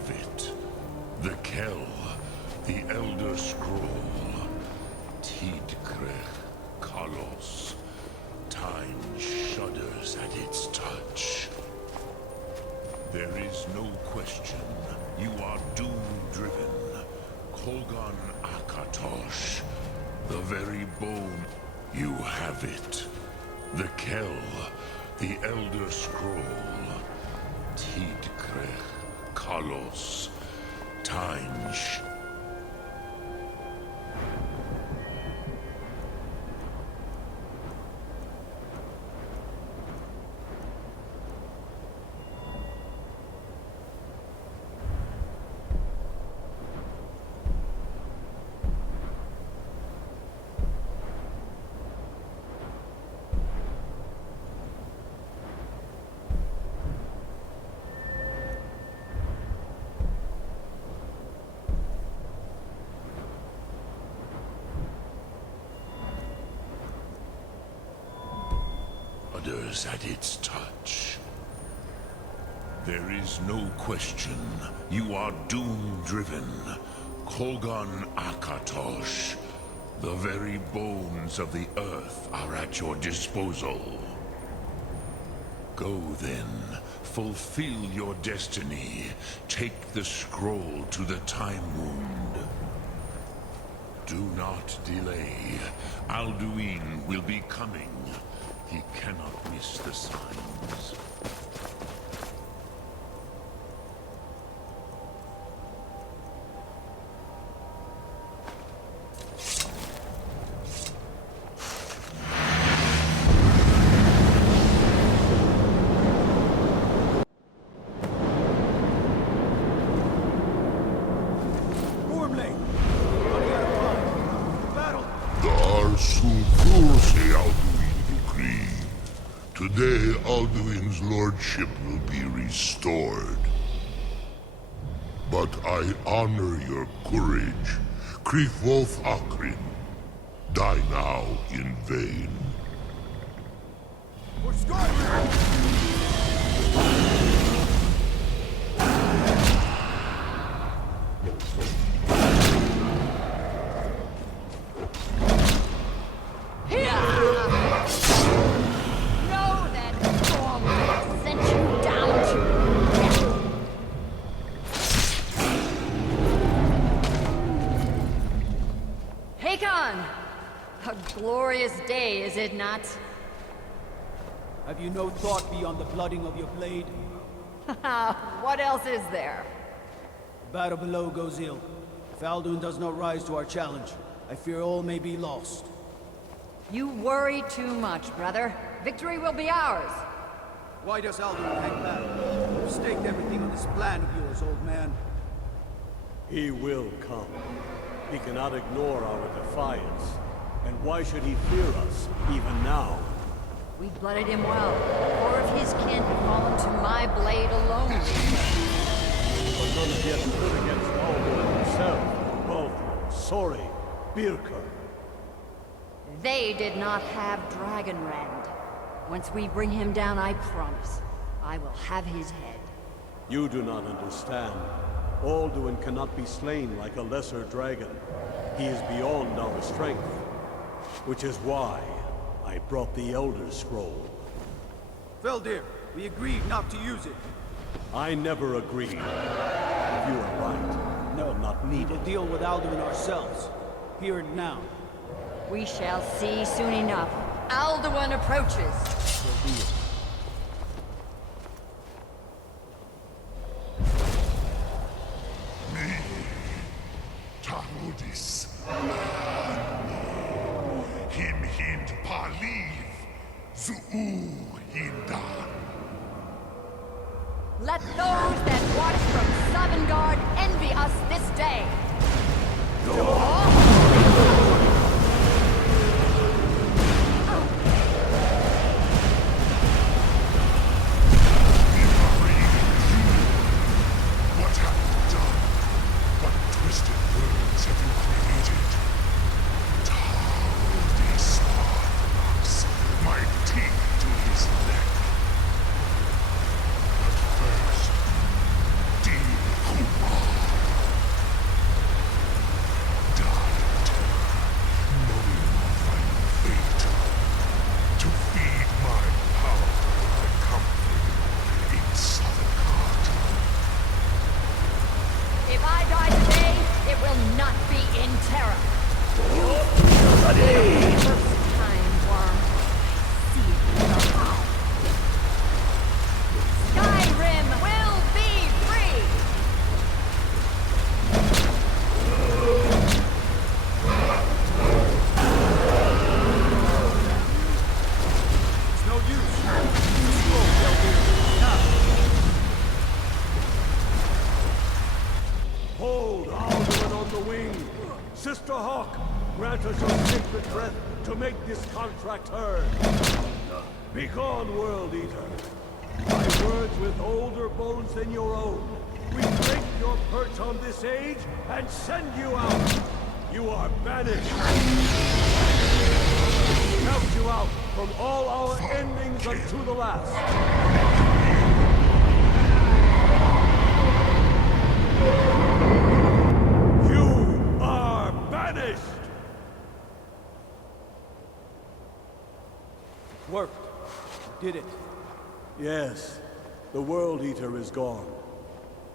have it. The Kell, the Elder Scroll. Tidkrech Kalos. Time shudders at its touch. There is no question. You are doom-driven. Kolgan Akatosh. The very bone. You have it. The Kell, the Elder Scroll. Tidkrech Kalos. Time at its touch. There is no question. You are doom-driven. Kolgan Akatosh. The very bones of the earth are at your disposal. Go then. Fulfill your destiny. Take the scroll to the Time Wound. Do not delay. Alduin will be coming. He cannot miss the signs. Gormley! Running out of time. Battle! Dar Sulfurse Alduin. Today, Alduin's lordship will be restored. But I honor your courage. Krief Wolf Akrin. Die now in vain. For Skyrim! A glorious day, is it not? Have you no thought beyond the blooding of your blade? What else is there? The battle below goes ill. If Alduin does not rise to our challenge, I fear all may be lost. You worry too much, brother. Victory will be ours. Why does Alduin hang back? You've staked everything on this plan of yours, old man. He will come. He cannot ignore our defiance. And why should he fear us, even now? We blooded him well. Or if his kin had fallen to my blade alone. But none of yet stood against Alduin himself. Baldur, Sori, Birka. They did not have Dragonrend. Once we bring him down, I promise, I will have his head. You do not understand. Alduin cannot be slain like a lesser dragon. He is beyond our strength. Which is why I brought the Elder Scroll. Feldir, we agreed not to use it. I never agreed. You are right. No, not We needed. will deal with Alduin ourselves. Here and now. We shall see soon enough. Alduin approaches. So be it. Me, Tarudis. Him hind paliv, zuu hindan. Let those that watch from Sovngarde envy us this day. What have you done? What twisted words have you created? Tarudis locks my teeth to his neck. But first, deal who Master Hawk, grant us your sacred breath to make this contract heard. Begone, World Eater. By words with older bones than your own, we break your perch on this age and send you out. You are banished. Count you out from all our endings unto the last. You are banished! Worked. Did it. Yes, the World Eater is gone.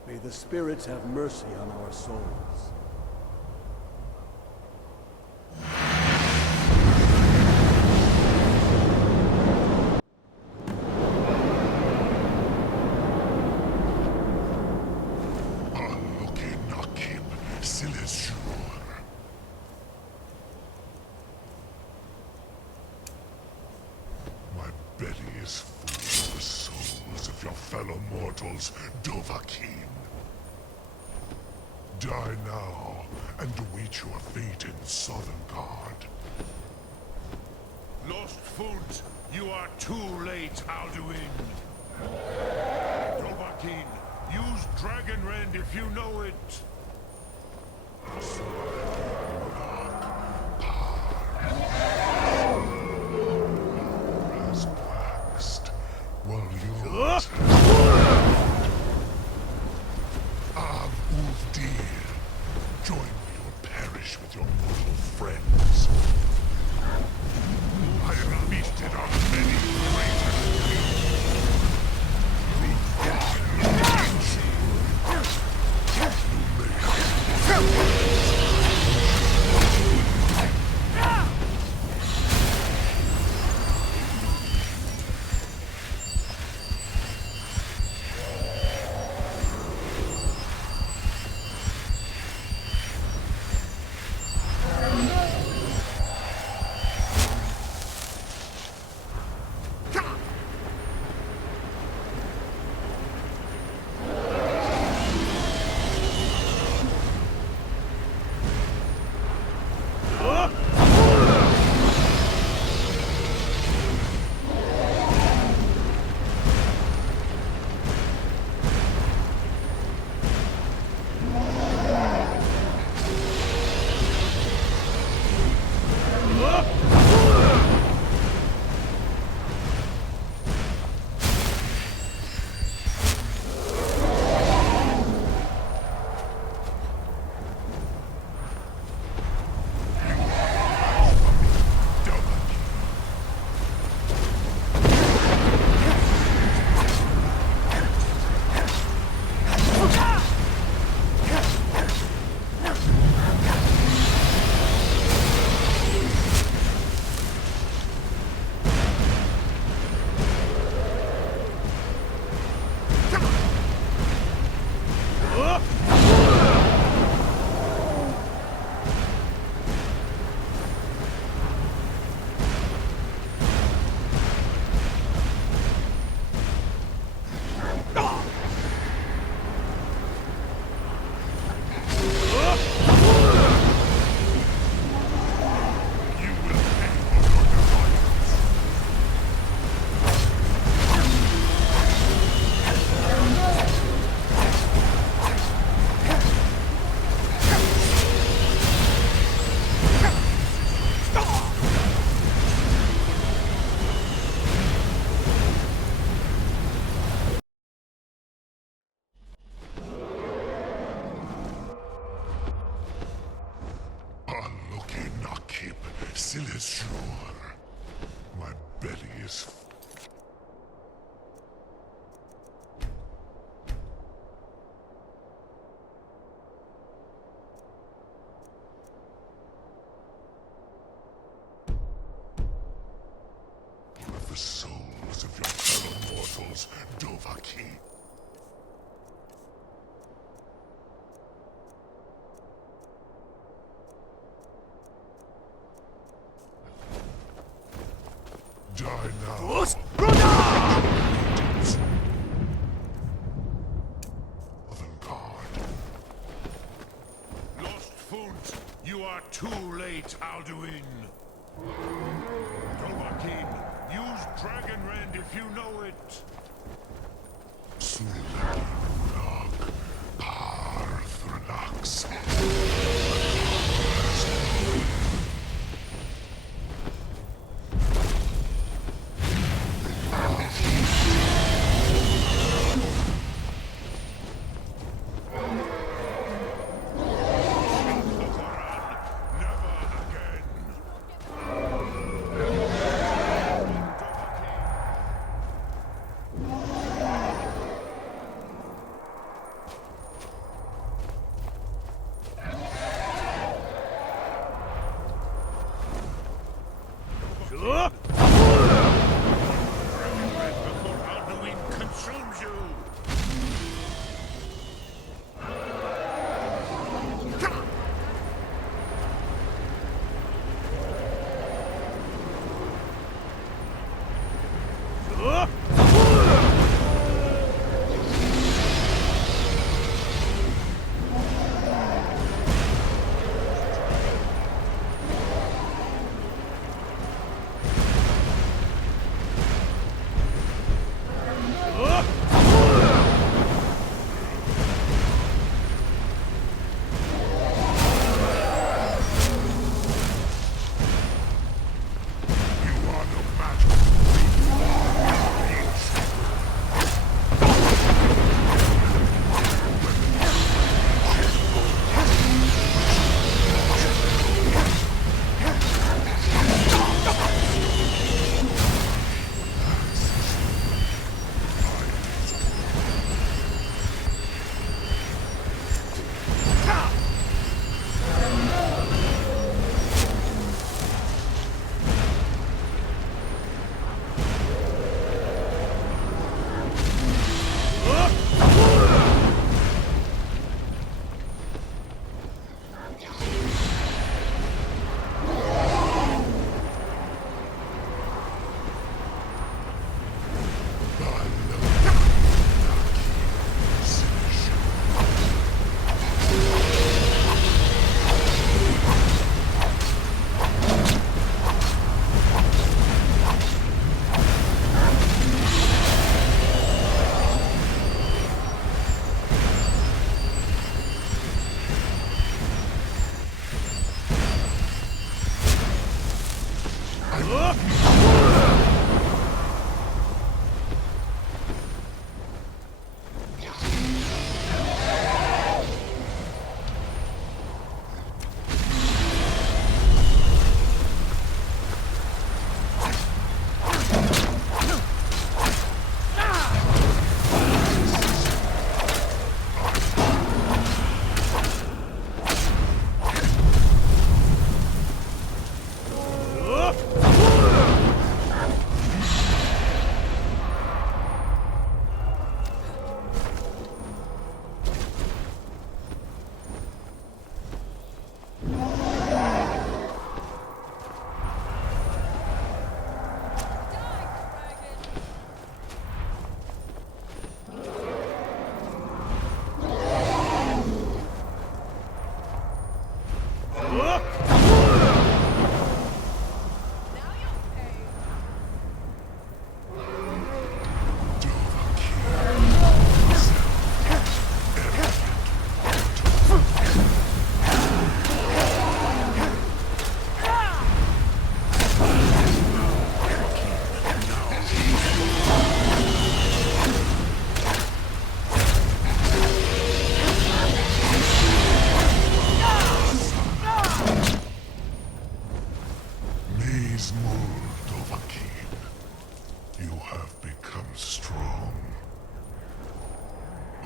May the spirits have mercy on our souls. My belly is full of the souls of your fellow mortals, Dovahkiin. Die now, and await your fate in Sovngarde. Lost Fund, you are too late, Alduin. Dovahkiin, use Dragonrend if you know it. Has waxed, while yours Ulfdir, join me or perish with your mortal friends. I have feasted on many My belly is with the souls of your fellow mortals, Dovahkiin. Die now. Lost Fund, you are too fight, Alduin! Dovahkiin, use Dragonrend if you know it! Before Alduin consumes you!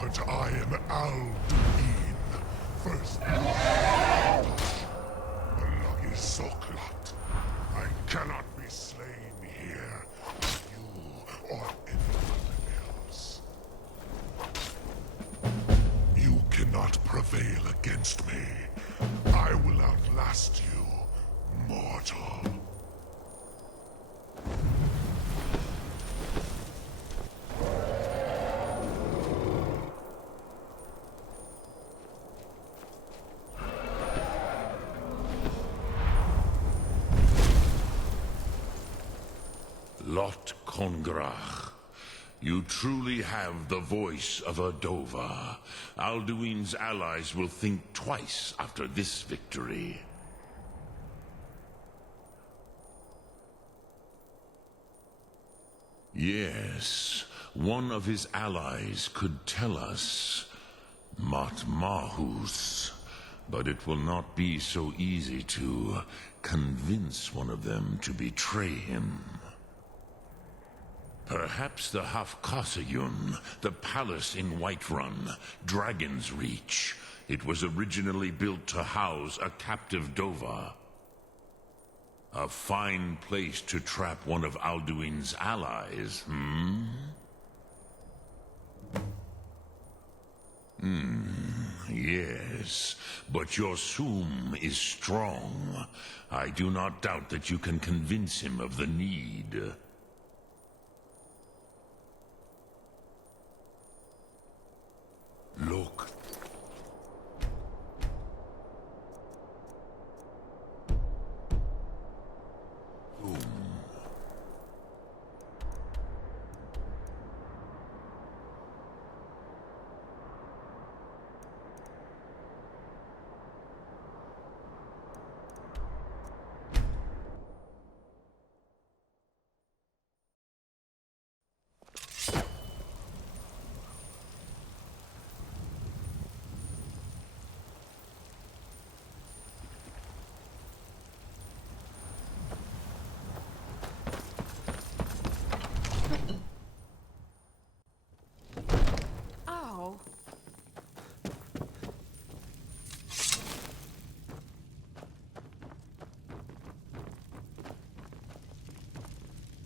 But I am Alduin, first. Malagi Soklat. I cannot be slain here, you or anyone else. You cannot prevail against me. I will outlast you, mortal. Lot Kongrach. You truly have the voice of a Dova. Alduin's allies will think twice after this victory. Yes, one of his allies could tell us. Matmahus. But it will not be so easy to convince one of them to betray him. Perhaps the Hafkasayun, the palace in Whiterun, Dragon's Reach. It was originally built to house a captive Dova. A fine place to trap one of Alduin's allies, Yes, but your Sum is strong. I do not doubt that you can convince him of the need. Look.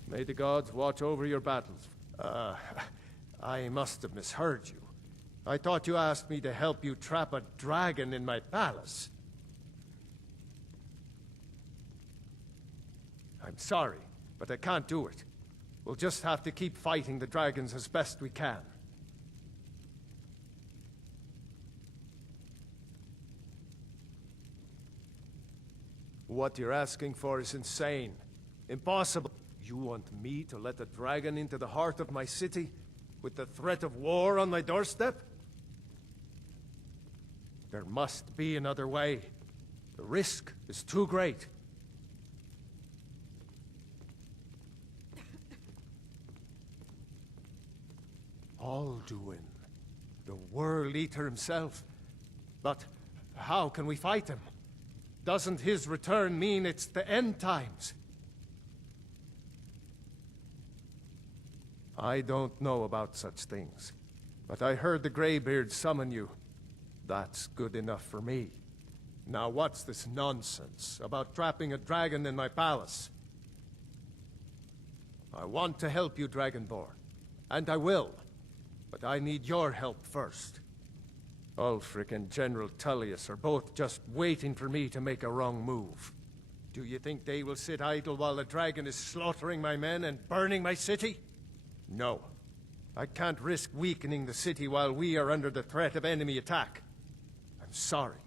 May the gods watch over your battles. I must have misheard you. I thought you asked me to help you trap a dragon in my palace. I'm sorry, but I can't do it. We'll just have to keep fighting the dragons as best we can. What you're asking for is insane. Impossible. You want me to let a dragon into the heart of my city, with the threat of war on my doorstep? There must be another way. The risk is too great. Alduin, the World Eater himself. But how can we fight him? Doesn't his return mean it's the end times? I don't know about such things, but I heard the Greybeard summon you. That's good enough for me. Now what's this nonsense about trapping a dragon in my palace? I want to help you, Dragonborn, and I will, but I need your help first. Ulfric and General Tullius are both just waiting for me to make a wrong move. Do you think they will sit idle while the dragon is slaughtering my men and burning my city? No. I can't risk weakening the city while we are under the threat of enemy attack. I'm sorry.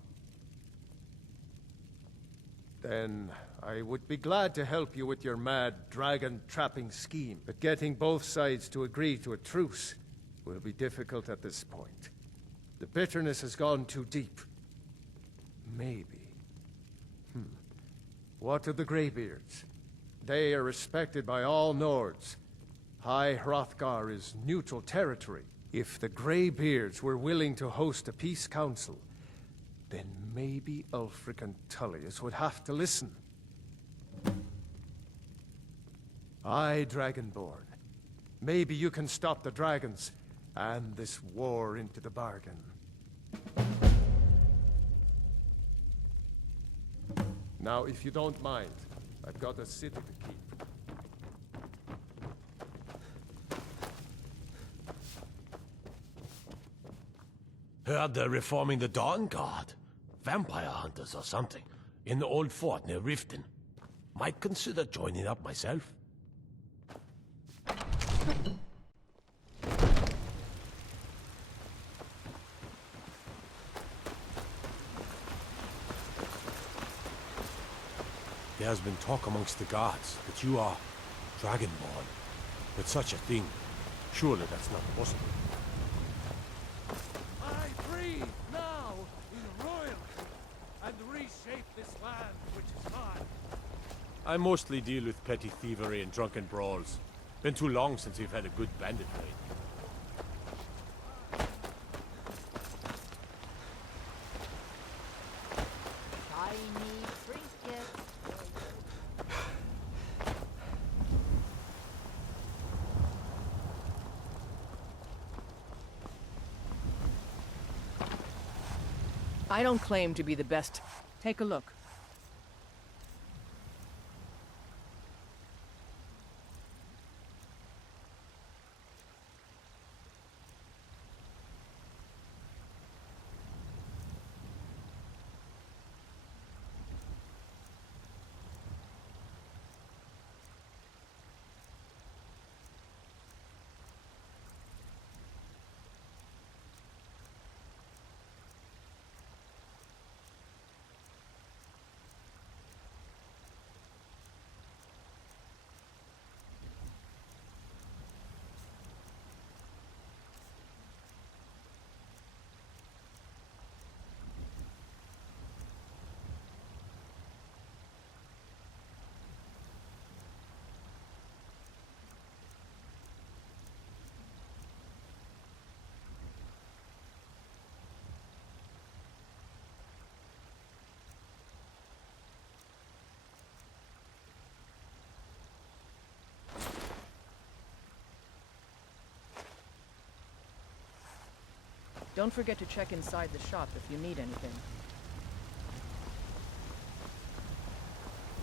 Then I would be glad to help you with your mad dragon-trapping scheme, but getting both sides to agree to a truce will be difficult at this point. The bitterness has gone too deep. Maybe. What of the Greybeards? They are respected by all Nords. High Hrothgar is neutral territory. If the Greybeards were willing to host a peace council, then maybe Ulfric and Tullius would have to listen. Aye, Dragonborn. Maybe you can stop the dragons, and this war into the bargain. Now, if you don't mind, I've got a city to keep. Heard they're reforming the Dawn Guard. Vampire hunters or something. In the old fort near Riften. Might consider joining up myself. There's been talk amongst the guards that you are Dragonborn. But such a thing, surely that's not possible. I breathe now in royalty and reshape this land which is mine. I mostly deal with petty thievery and drunken brawls. Been too long since we've had a good bandit raid. Tiny trinket. I don't claim to be the best. Take a look. Don't forget to check inside the shop if you need anything.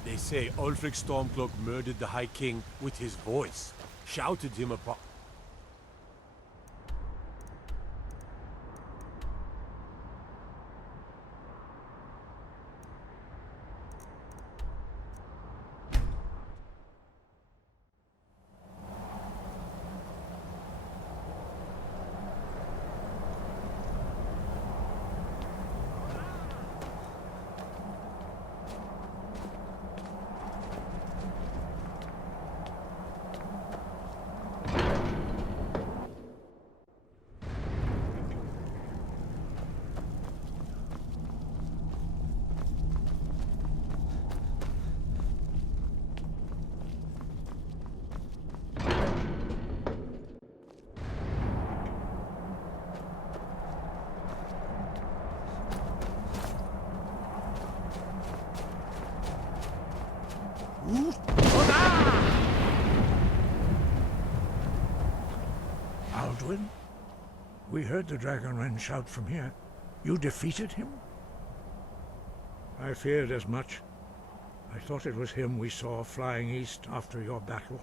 They say Ulfric Stormcloak murdered the High King with his voice. Shouted him apart. Alduin? We heard the Dragonren shout from here. You defeated him? I feared as much. I thought it was him we saw flying east after your battle.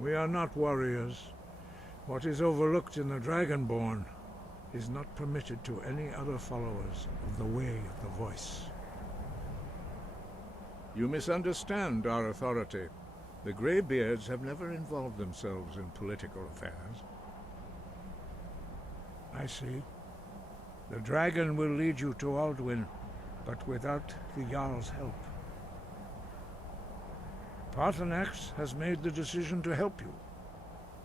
We are not warriors. What is overlooked in the Dragonborn is not permitted to any other followers of the Way of the Voice. You misunderstand our authority. The Greybeards have never involved themselves in political affairs. I see. The dragon will lead you to Alduin, but without the Jarl's help. Paarthurnax has made the decision to help you.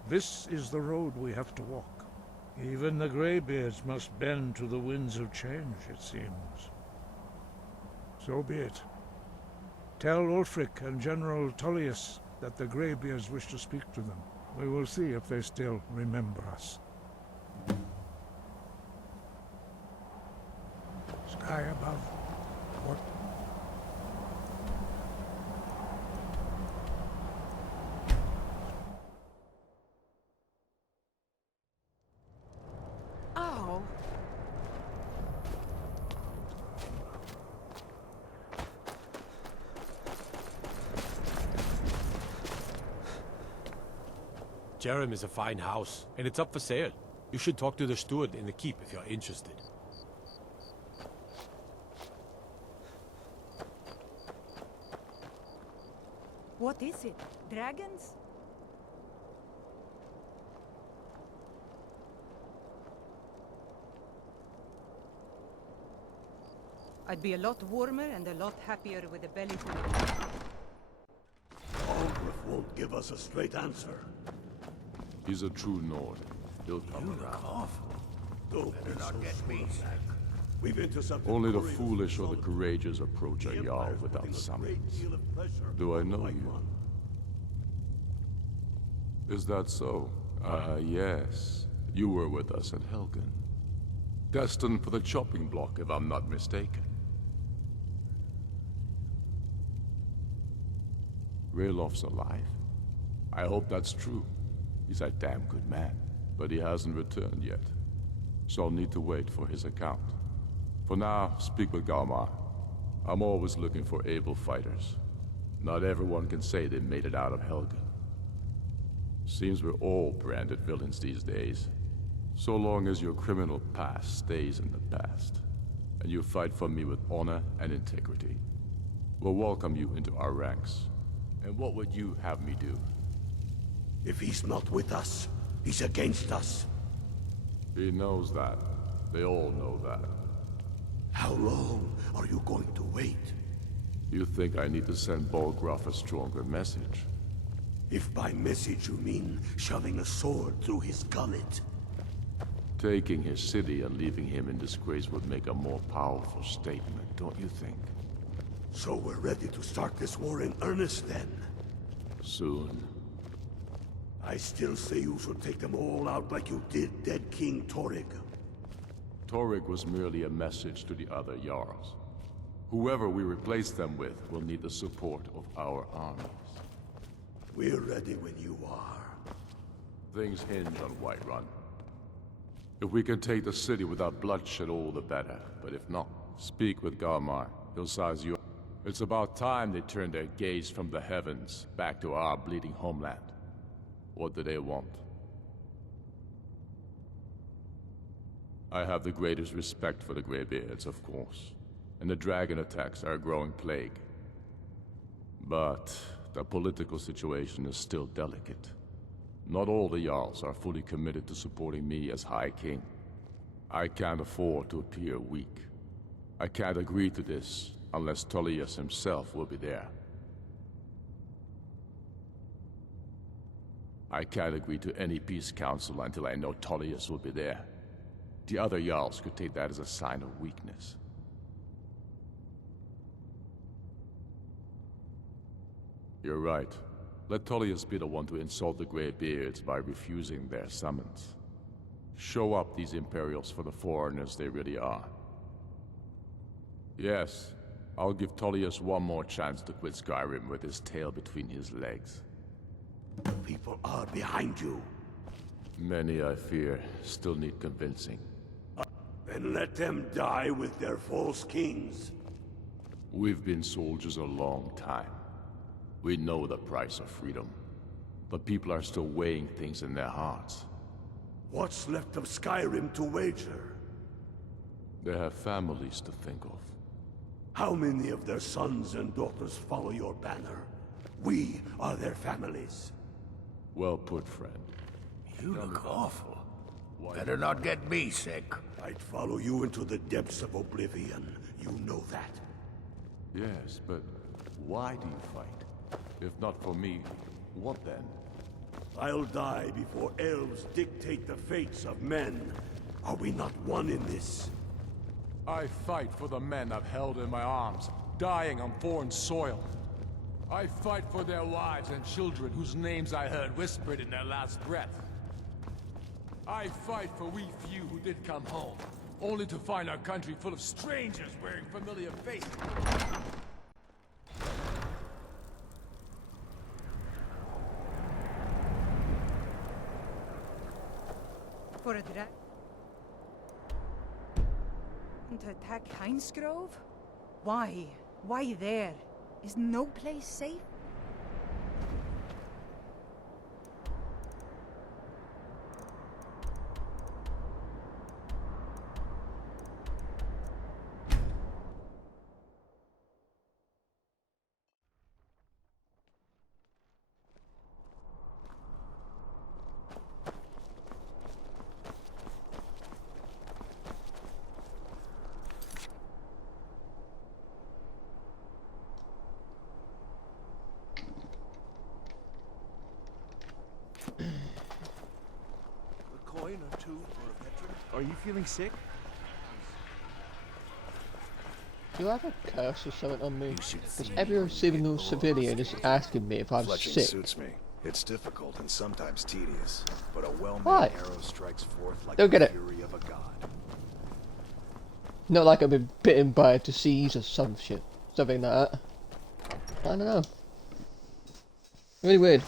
This is the road we have to walk. Even the Greybeards must bend to the winds of change, it seems. So be it. Tell Ulfric and General Tullius that the Greybeards wish to speak to them. We will see if they still remember us. Sky above. What? Oh. Jerem is a fine house, and it's up for sale. You should talk to the steward in the keep if you're interested. What is it? Dragons? I'd be a lot warmer and a lot happier with a belly full of... All won't give us a straight answer. He's a true Nord. He'll come around. Don't better not get me, Zack. We've intercepted Only the couriers foolish from or the Solomon. courageous approach a The Jarl Empire's without putting a summons. great deal of pressure Do I on know the White you? One. Is that so? Yes. You were with us at Helgen. Destined for the chopping block, if I'm not mistaken. Raylof's alive? I hope that's true. He's a damn good man, but he hasn't returned yet. So I'll need to wait for his account. For now, speak with Galmar. I'm always looking for able fighters. Not everyone can say they made it out of Helgen. Seems we're all branded villains these days. So long as your criminal past stays in the past, and you fight for me with honor and integrity, we'll welcome you into our ranks. And what would you have me do? If he's not with us, he's against us. He knows that. They all know that. How long are you going to wait? You think I need to send Bolgraf a stronger message? If by message you mean shoving a sword through his gullet. Taking his city and leaving him in disgrace would make a more powerful statement, don't you think? So we're ready to start this war in earnest then? Soon. I still say you should take them all out like you did dead King Torrig. Torrig was merely a message to the other Jarls. Whoever we replace them with will need the support of our armies. We're ready when you are. Things hinge on Whiterun. If we can take the city without bloodshed, all the better. But if not, speak with Galmar. He'll size you up. It's about time they turned their gaze from the heavens back to our bleeding homeland. What do they want? I have the greatest respect for the Greybeards, of course. And the dragon attacks are a growing plague. But the political situation is still delicate. Not all the Jarls are fully committed to supporting me as High King. I can't afford to appear weak. I can't agree to this unless Tullius himself will be there. I can't agree to any peace council until I know Tullius will be there. The other Jarls could take that as a sign of weakness. You're right. Let Tullius be the one to insult the Greybeards by refusing their summons. Show up these Imperials for the foreigners they really are. Yes, I'll give Tullius one more chance to quit Skyrim with his tail between his legs. People are behind you. Many, I fear, still need convincing. Then let them die with their false kings. We've been soldiers a long time. We know the price of freedom. But people are still weighing things in their hearts. What's left of Skyrim to wager? They have families to think of. How many of their sons and daughters follow your banner? We are their families. Well put, friend. You look awful. Better not get me sick. I'd follow you into the depths of oblivion. You know that. Yes, but why do you fight? If not for me, what then? I'll die before elves dictate the fates of men. Are we not one in this? I fight for the men I've held in my arms, dying on foreign soil. I fight for their wives and children whose names I heard whispered in their last breath. I fight for we few who did come home, only to find our country full of strangers wearing familiar faces. For a drag... To attack Heinsgrove? Why? Why there? Is no place safe? Are you feeling sick? Do I have a curse or something on me? Because every single civilian is asking me if I'm sick. Suits me. It's difficult and sometimes tedious, but a well-made arrow strikes forth like Don't get the it. fury of a god. Not like I've been bitten by a disease or some shit. Something like that. I don't know. Really weird.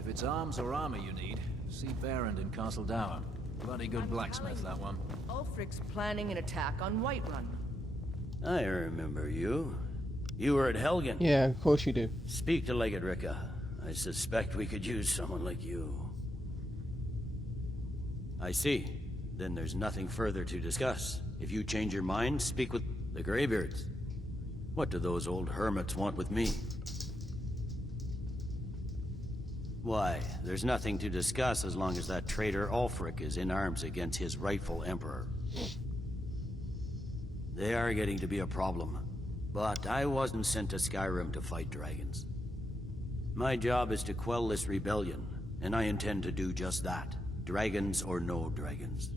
If it's arms or armor you need, see Baron in Castle Dower. Bloody good blacksmith, that one. Ulfric's planning an attack on Whiterun. I remember you. You were at Helgen. Yeah, of course you do. Speak to Legate Ricka. I suspect we could use someone like you. I see. Then there's nothing further to discuss. If you change your mind, speak with the Greybeards. What do those old hermits want with me? Why, there's nothing to discuss as long as that traitor Ulfric is in arms against his rightful emperor. They are getting to be a problem. But I wasn't sent to Skyrim to fight dragons. My job is to quell this rebellion, and I intend to do just that. Dragons or no dragons.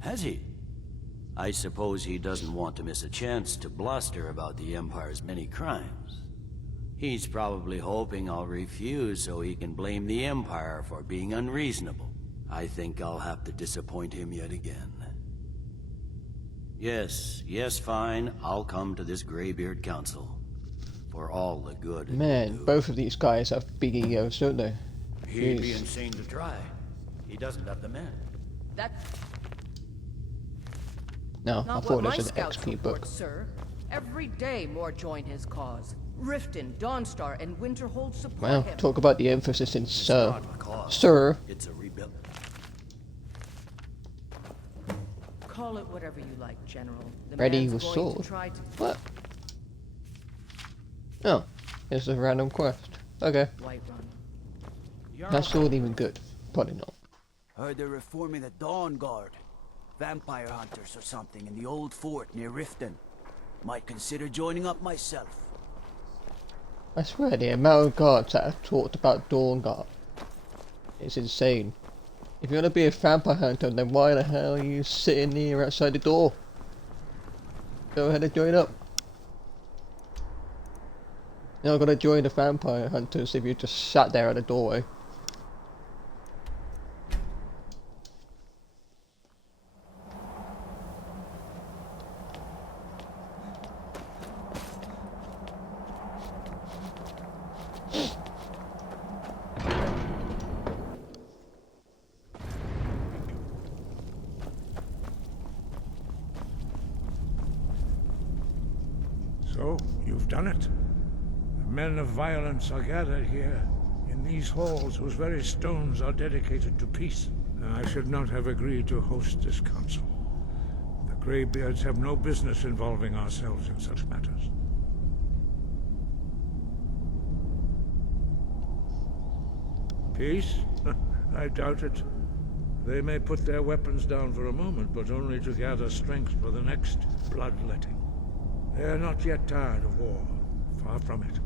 Has he? I suppose he doesn't want to miss a chance to bluster about the Empire's many crimes. He's probably hoping I'll refuse so he can blame the Empire for being unreasonable. I think I'll have to disappoint him yet again. Yes, fine. I'll come to this Greybeard Council. For all the good. Man, both of these guys have big egos, don't they? He'd be insane to try. He doesn't have the men. That... No, I Not thought what it my was an scouts XP report, book. sir. Every day more join his cause. Riften, Dawnstar, and Winterhold support Well, him. talk about the emphasis in sir. Sir. It's a rebuild. Call it whatever you like, General. The Ready man's with going sword. to try to... What? Oh, it's a random quest. Okay. Whiterun. That's not even good. Probably not. Heard they're reforming the Dawn Guard. Vampire hunters or something in the old fort near Riften. Might consider joining up myself. I swear the amount of guards that have talked about Dawn Guard is insane. If you want to be a vampire hunter, then why the hell are you sitting here outside the door? Go ahead and join up. You're not gonna join the vampire hunters if you just sat there at the doorway. So, you've done it. The men of violence are gathered here, in these halls whose very stones are dedicated to peace. I should not have agreed to host this council. The Greybeards have no business involving ourselves in such matters. Peace? I doubt it. They may put their weapons down for a moment, but only to gather strength for the next bloodletting. They are not yet tired of war. Far from it.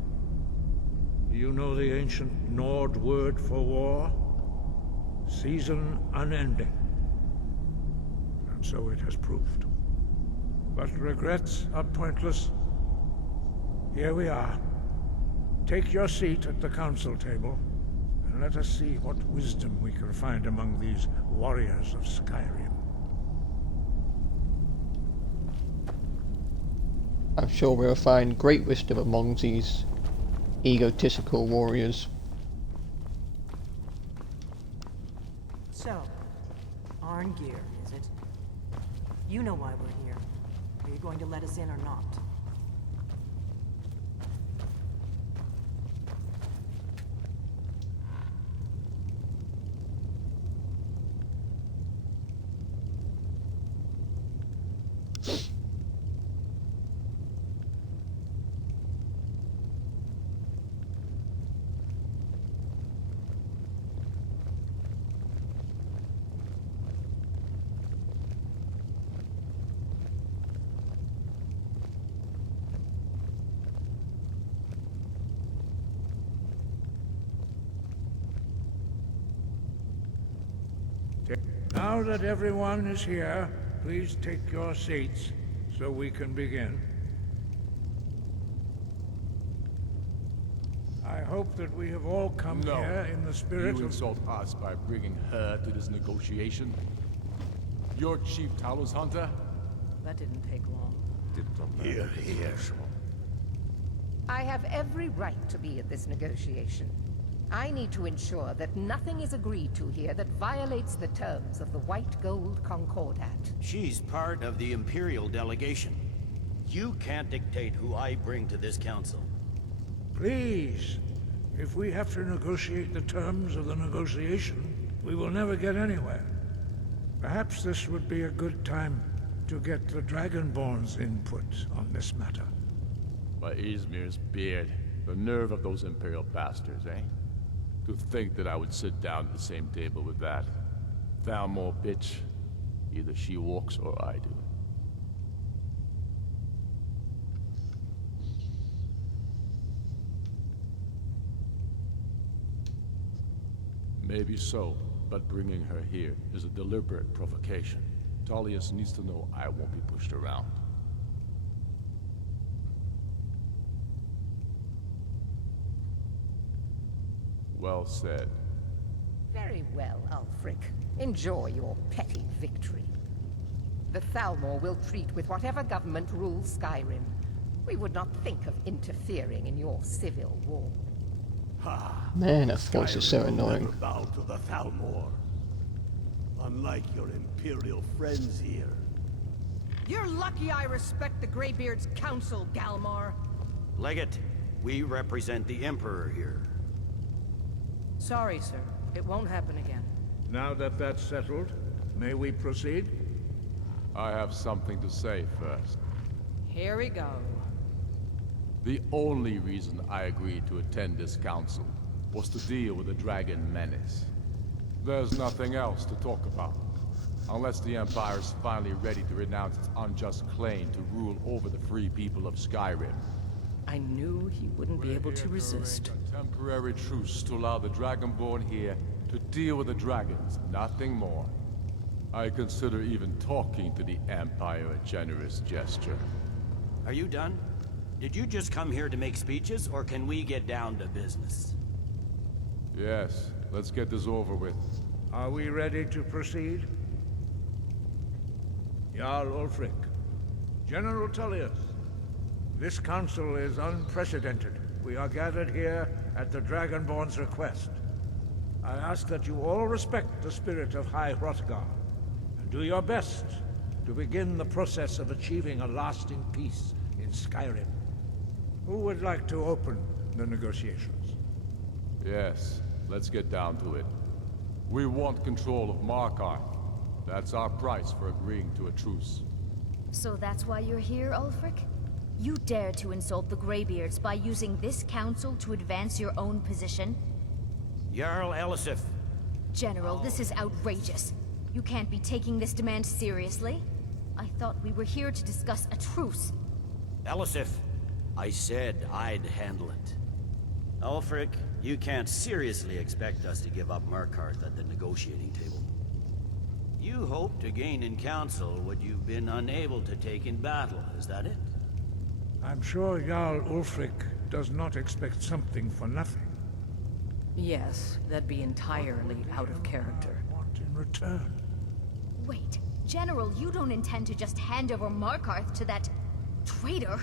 Do you know the ancient Nord word for war? Season unending. And so it has proved. But regrets are pointless. Here we are. Take your seat at the council table, and let us see what wisdom we can find among these warriors of Skyrim. I'm sure we'll find great wisdom among these egotistical warriors. So, Arngeir, is it? You know why we're here. Are you going to let us in or not? Now that everyone is here, please take your seats so we can begin. I hope that we have all come here in the spirit You of... insult us by bringing her to this negotiation? You're Chief Talos Hunter? That didn't take long. Here. I have every right to be at this negotiation. I need to ensure that nothing is agreed to here that violates the terms of the White Gold Concordat. She's part of the Imperial delegation. You can't dictate who I bring to this council. Please, if we have to negotiate the terms of the negotiation, we will never get anywhere. Perhaps this would be a good time to get the Dragonborn's input on this matter. By Izmir's beard, the nerve of those Imperial bastards, eh? To think that I would sit down at the same table with that Thalmor bitch. Either she walks or I do. Maybe so, but bringing her here is a deliberate provocation. Tullius needs to know I won't be pushed around. Well said. Very well, Ulfric. Enjoy your petty victory. The Thalmor will treat with whatever government rules Skyrim. We would not think of interfering in your civil war. Man, that voice is so annoying. Never bow to the Thalmor. Unlike your Imperial friends here. You're lucky I respect the Greybeard's counsel, Galmar. Legate, we represent the Emperor here. Sorry, sir. It won't happen again. Now that that's settled, may we proceed? I have something to say first. Here we go. The only reason I agreed to attend this council was to deal with the dragon menace. There's nothing else to talk about. Unless the Empire is finally ready to renounce its unjust claim to rule over the free people of Skyrim. I knew he wouldn't be able to resist. A temporary truce to allow the Dragonborn here to deal with the dragons, nothing more. I consider even talking to the Empire a generous gesture. Are you done? Did you just come here to make speeches, or can we get down to business? Yes, let's get this over with. Are we ready to proceed? Jarl Ulfric, General Tullius, this council is unprecedented. We are gathered here at the Dragonborn's request. I ask that you all respect the spirit of High Hrothgar, and do your best to begin the process of achieving a lasting peace in Skyrim. Who would like to open the negotiations? Yes, let's get down to it. We want control of Markarth. That's our price for agreeing to a truce. So that's why you're here, Ulfric? You dare to insult the Greybeards by using this council to advance your own position? Jarl Elisif. General, this is outrageous. You can't be taking this demand seriously. I thought we were here to discuss a truce. Elisif, I said I'd handle it. Ulfric, you can't seriously expect us to give up Markarth at the negotiating table. You hope to gain in council what you've been unable to take in battle, is that it? I'm sure Jarl Ulfric does not expect something for nothing. Yes, that'd be entirely out of character. Want in return? Wait, General, you don't intend to just hand over Markarth to that traitor?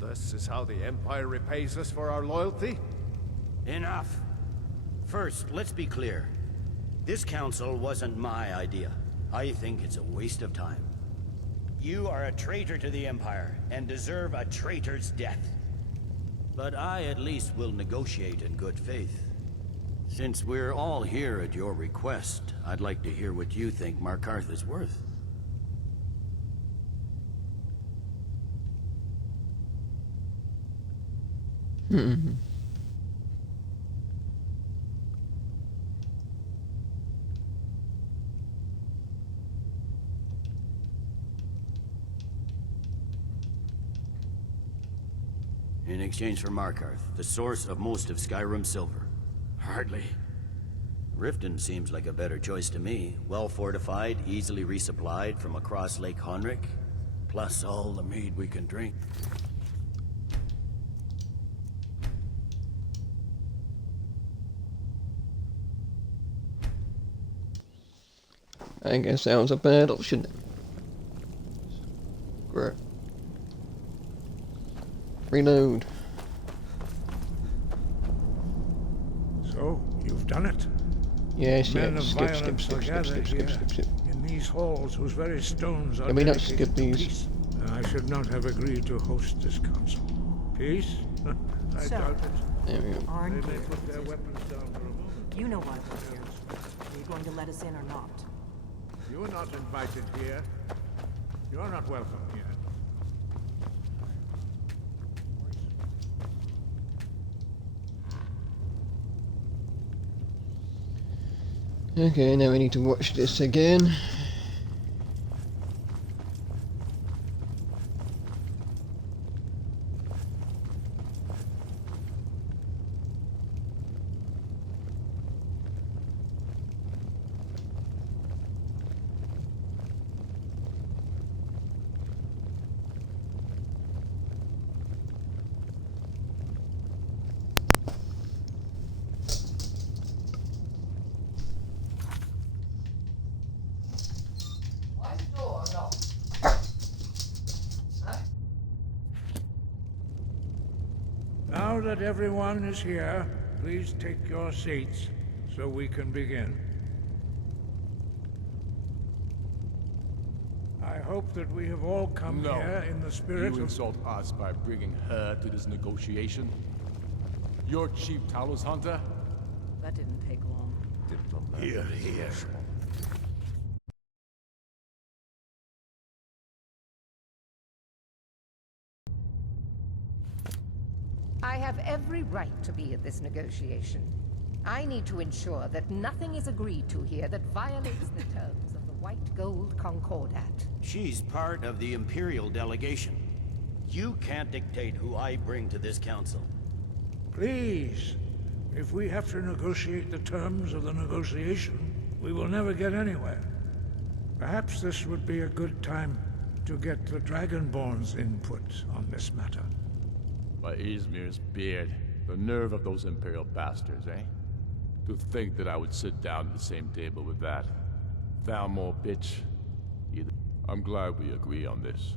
This is how the Empire repays us for our loyalty? Enough. First, let's be clear. This council wasn't my idea. I think it's a waste of time. You are a traitor to the Empire, and deserve a traitor's death. But I at least will negotiate in good faith. Since we're all here at your request, I'd like to hear what you think Markarth is worth. In exchange for Markarth, the source of most of Skyrim's silver. Hardly. Riften seems like a better choice to me. Well fortified, easily resupplied from across Lake Honrick, plus all the mead we can drink. I guess that was a bad option. Great. Reload. So, you've done it. Yes, Men of skip. In these halls whose very stones are Can we not dedicated skip to these? peace. I should not have agreed to host this council. Peace? I So, doubt it. There we go. Arn They may Gear, put their is it? weapons down for a moment. You know why we're here. Are you going to let us in or not? You are not invited here. You are not welcome here. Okay, now we need to watch this again. Now that everyone is here, please take your seats so we can begin. I hope that we have all come No. here in the spirit You of... insult us by bringing her to this negotiation? You're Chief Talos Hunter? That didn't take long. Here. I have every right to be at this negotiation. I need to ensure that nothing is agreed to here that violates the terms of the White Gold Concordat. She's part of the Imperial delegation. You can't dictate who I bring to this council. Please, if we have to negotiate the terms of the negotiation, we will never get anywhere. Perhaps this would be a good time to get the Dragonborn's input on this matter. By Izmir's beard, the nerve of those Imperial bastards, eh? To think that I would sit down at the same table with that Thalmor bitch. I'm glad we agree on this.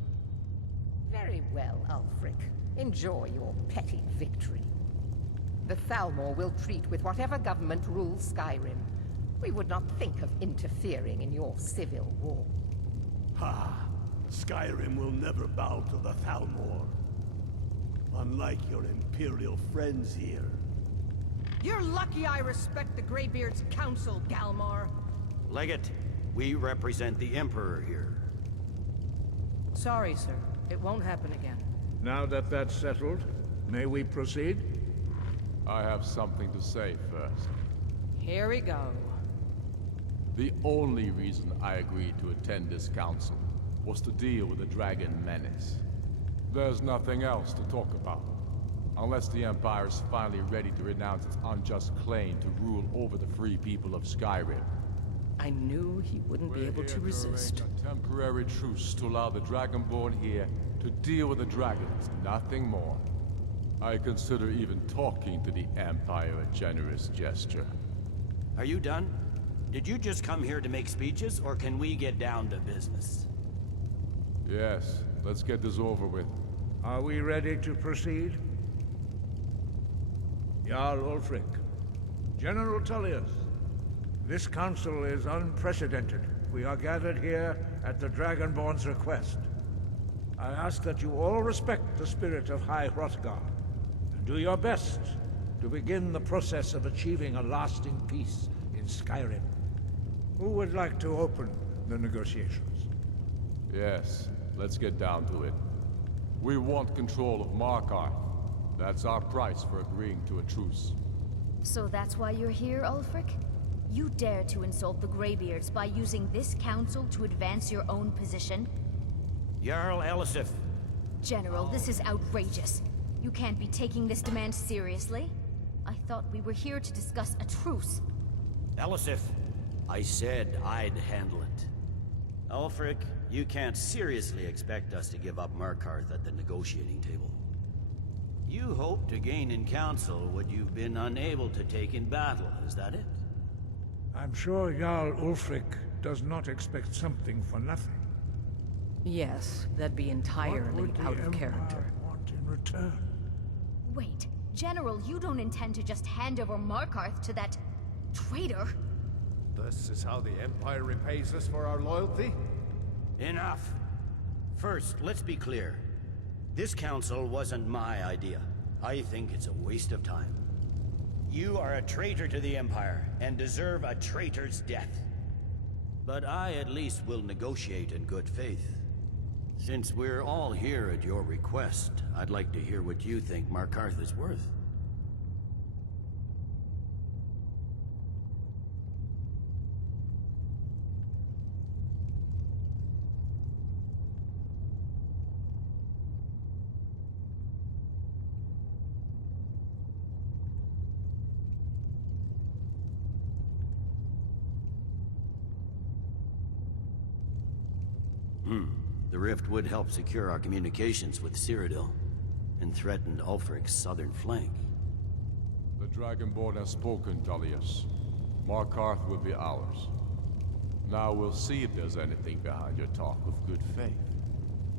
Very well, Ulfric. Enjoy your petty victory. The Thalmor will treat with whatever government rules Skyrim. We would not think of interfering in your civil war. Ha! Skyrim will never bow to the Thalmor. Unlike your Imperial friends here. You're lucky I respect the Greybeard's council, Galmar. Legate, we represent the Emperor here. Sorry, sir. It won't happen again. Now that that's settled, may we proceed? I have something to say first. Here we go. The only reason I agreed to attend this council was to deal with the Dragon Menace. There's nothing else to talk about. Unless the Empire is finally ready to renounce its unjust claim to rule over the free people of Skyrim. I knew he wouldn't be able to resist. A temporary truce to allow the Dragonborn here to deal with the dragons, nothing more. I consider even talking to the Empire a generous gesture. Are you done? Did you just come here to make speeches, or can we get down to business? Yes, let's get this over with. Are we ready to proceed? Jarl Ulfric, General Tullius, this council is unprecedented. We are gathered here at the Dragonborn's request. I ask that you all respect the spirit of High Hrothgar, and do your best to begin the process of achieving a lasting peace in Skyrim. Who would like to open the negotiations? Yes, let's get down to it. We want control of Markarth. That's our price for agreeing to a truce. So that's why you're here, Ulfric? You dare to insult the Greybeards by using this council to advance your own position? Jarl Elisif. General, this is outrageous. You can't be taking this demand seriously. I thought we were here to discuss a truce. Elisif, I said I'd handle it. Ulfric, you can't seriously expect us to give up Markarth at the negotiating table. You hope to gain in council what you've been unable to take in battle, is that it? I'm sure Jarl Ulfric does not expect something for nothing. Yes, that'd be entirely out of character. Want in return? Wait, General, you don't intend to just hand over Markarth to that traitor? This is how the Empire repays us for our loyalty? Enough. First, let's be clear. This council wasn't my idea. I think it's a waste of time. You are a traitor to the Empire, and deserve a traitor's death. But I at least will negotiate in good faith. Since we're all here at your request, I'd like to hear what you think Markarth is worth. The rift would help secure our communications with Cyrodiil, and threatened Ulfric's southern flank. The Dragonborn has spoken, Tullius. Markarth will be ours. Now we'll see if there's anything behind your talk of good faith.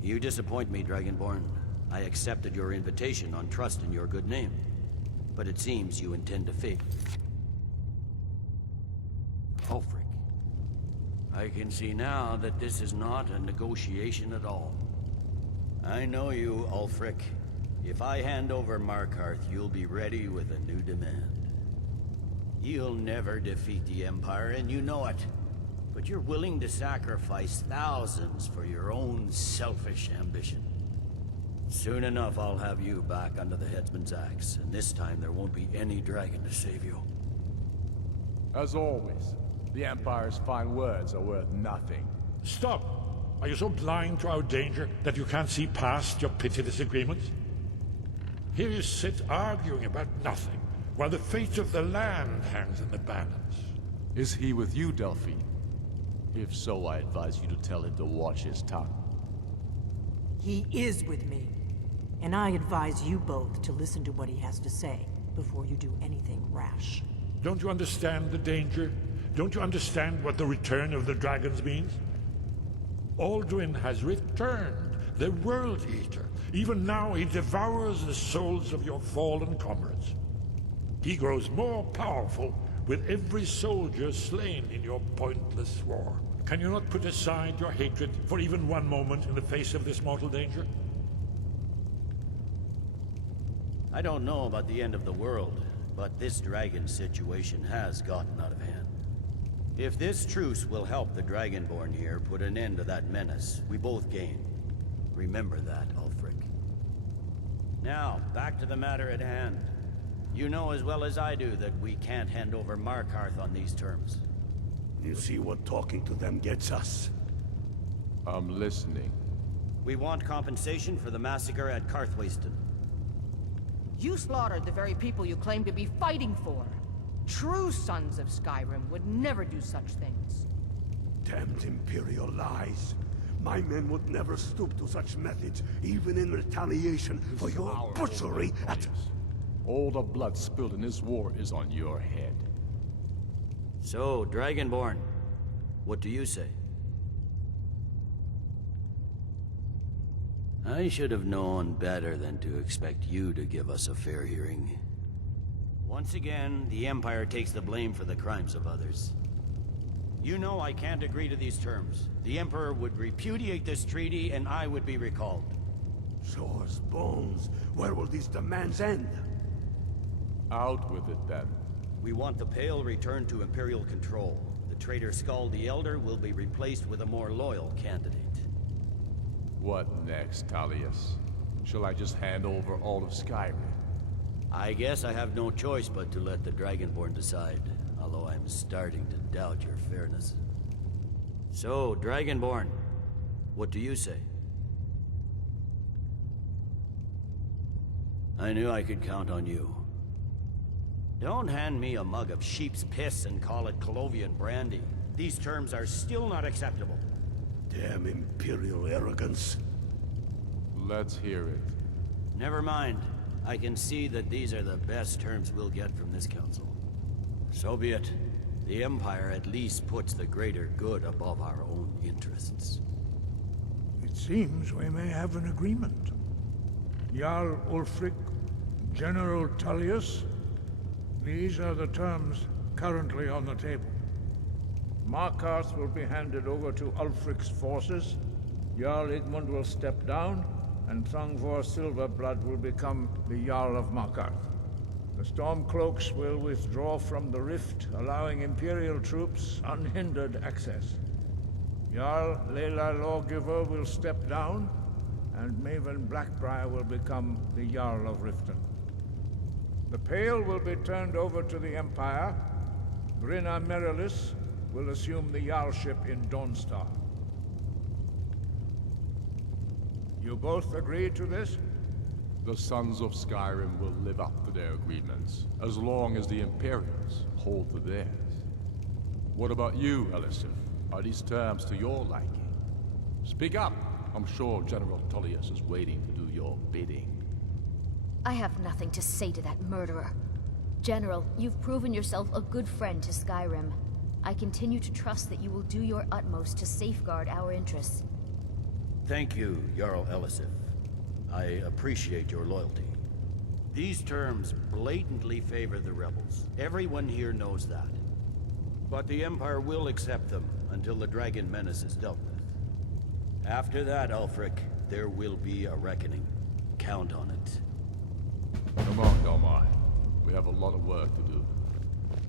You disappoint me, Dragonborn. I accepted your invitation on trust in your good name. But it seems you intend to fake. Ulfric. I can see now that this is not a negotiation at all. I know you, Ulfric. If I hand over Markarth, you'll be ready with a new demand. You'll never defeat the Empire, and you know it. But you're willing to sacrifice thousands for your own selfish ambition. Soon enough, I'll have you back under the headsman's axe, and this time there won't be any dragon to save you. As always, the Empire's fine words are worth nothing. Stop! Are you so blind to our danger that you can't see past your pitiless agreements? Here you sit arguing about nothing, while the fate of the land hangs in the balance. Is he with you, Delphine? If so, I advise you to tell him to watch his tongue. He is with me. And I advise you both to listen to what he has to say before you do anything rash. Don't you understand the danger? Don't you understand what the return of the dragons means? Alduin has returned, the World Eater. Even now he devours the souls of your fallen comrades. He grows more powerful with every soldier slain in your pointless war. Can you not put aside your hatred for even one moment in the face of this mortal danger? I don't know about the end of the world, but this dragon situation has gotten out of hand. If this truce will help the Dragonborn here put an end to that menace, we both gain. Remember that, Ulfric. Now, back to the matter at hand. You know as well as I do that we can't hand over Markarth on these terms. You see what talking to them gets us? I'm listening. We want compensation for the massacre at Karthwasten. You slaughtered the very people you claim to be fighting for. True sons of Skyrim would never do such things. Damned Imperial lies. My men would never stoop to such methods, even in retaliation for your butchery at... All the blood spilled in this war is on your head. So, Dragonborn, what do you say? I should have known better than to expect you to give us a fair hearing. Once again, the Empire takes the blame for the crimes of others. You know I can't agree to these terms. The Emperor would repudiate this treaty, and I would be recalled. Swords, bones, where will these demands end? Out with it, then. We want the Pale returned to Imperial control. The traitor Skull the Elder will be replaced with a more loyal candidate. What next, Tullius? Shall I just hand over all of Skyrim? I guess I have no choice but to let the Dragonborn decide, although I'm starting to doubt your fairness. So, Dragonborn, what do you say? I knew I could count on you. Don't hand me a mug of sheep's piss and call it Colovian brandy. These terms are still not acceptable. Damn Imperial arrogance. Let's hear it. Never mind. I can see that these are the best terms we'll get from this council. So be it. The Empire at least puts the greater good above our own interests. It seems we may have an agreement. Jarl Ulfric, General Tullius, these are the terms currently on the table. Markarth will be handed over to Ulfric's forces, Jarl Igmund will step down, and Thongvor Silverblood will become the Jarl of Markarth. The Stormcloaks will withdraw from the rift, allowing Imperial troops unhindered access. Jarl Layla Lawgiver will step down, and Maven Blackbriar will become the Jarl of Riften. The Pale will be turned over to the Empire. Brinna Merilis will assume the Jarlship in Dawnstar. You both agree to this? The Sons of Skyrim will live up to their agreements, as long as the Imperials hold to theirs. What about you, Elisif? Are these terms to your liking? Speak up! I'm sure General Tullius is waiting to do your bidding. I have nothing to say to that murderer. General, you've proven yourself a good friend to Skyrim. I continue to trust that you will do your utmost to safeguard our interests. Thank you, Jarl Elisif. I appreciate your loyalty. These terms blatantly favor the rebels. Everyone here knows that. But the Empire will accept them until the Dragon Menace is dealt with. After that, Ulfric, there will be a reckoning. Count on it. Come on, Domai. We have a lot of work to do.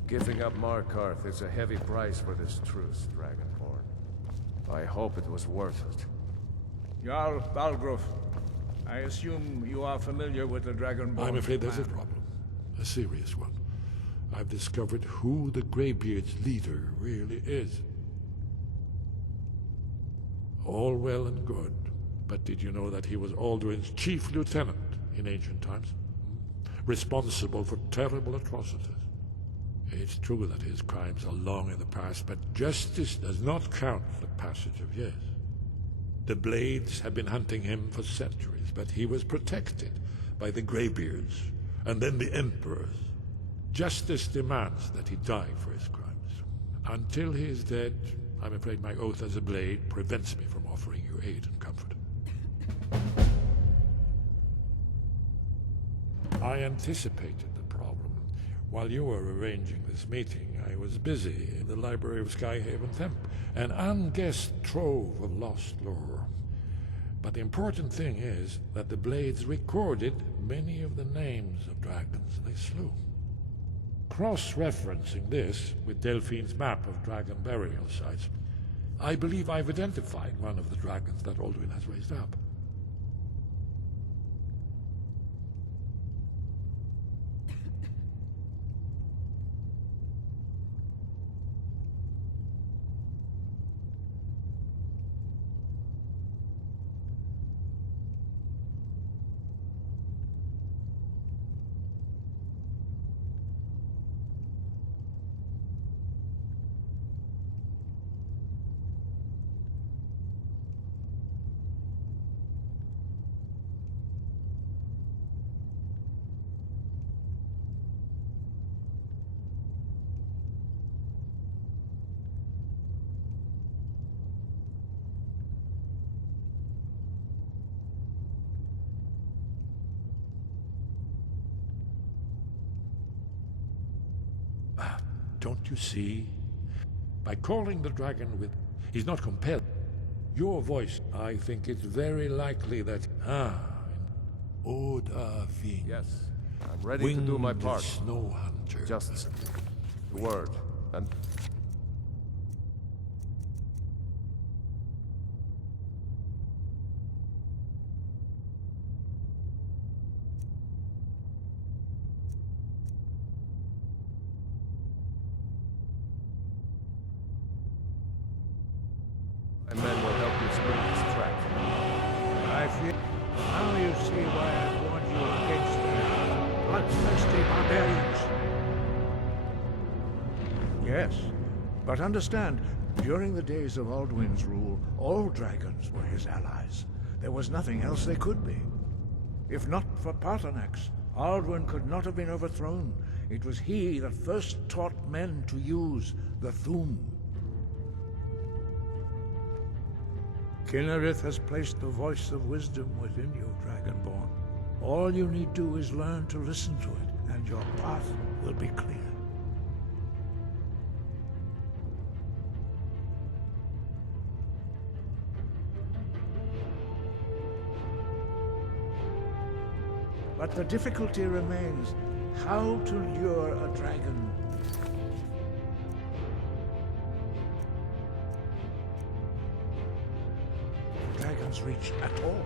Giving up Markarth is a heavy price for this truce, Dragonborn. I hope it was worth it. Jarl Balgruuf, I assume you are familiar with the Dragonborn. I'm afraid there's a problem. A serious one. I've discovered who the Greybeard's leader really is. All well and good, but did you know that he was Alduin's chief lieutenant in ancient times? Responsible for terrible atrocities. It's true that his crimes are long in the past, but justice does not count the passage of years. The Blades have been hunting him for centuries, but he was protected by the Greybeards, and then the Emperors. Justice demands that he die for his crimes. Until he is dead, I'm afraid my oath as a Blade prevents me from offering you aid and comfort. I anticipated the problem. While you were arranging this meeting, I was busy in the library of Skyhaven Temp, an unguessed trove of lost lore. But the important thing is that the Blades recorded many of the names of dragons they slew. Cross-referencing this with Delphine's map of dragon burial sites, I believe I've identified one of the dragons that Alduin has raised up. Don't you see? By calling the dragon with... He's not compelled. Your voice, I think it's very likely that... Odahviin. Yes, I'm ready to do my part. Snow Hunter. Just the word, and... My men will help you split this track. I feel... Now you see why I warned you against them. Bloodthirsty barbarians. yes. But understand, during the days of Alduin's rule, all dragons were his allies. There was nothing else they could be. If not for Paarthurnax, Alduin could not have been overthrown. It was he that first taught men to use the Thu'um. Kynareth has placed the voice of wisdom within you, Dragonborn. All you need do is learn to listen to it, and your path will be clear. But the difficulty remains how to lure a dragon. Dragons reach at all.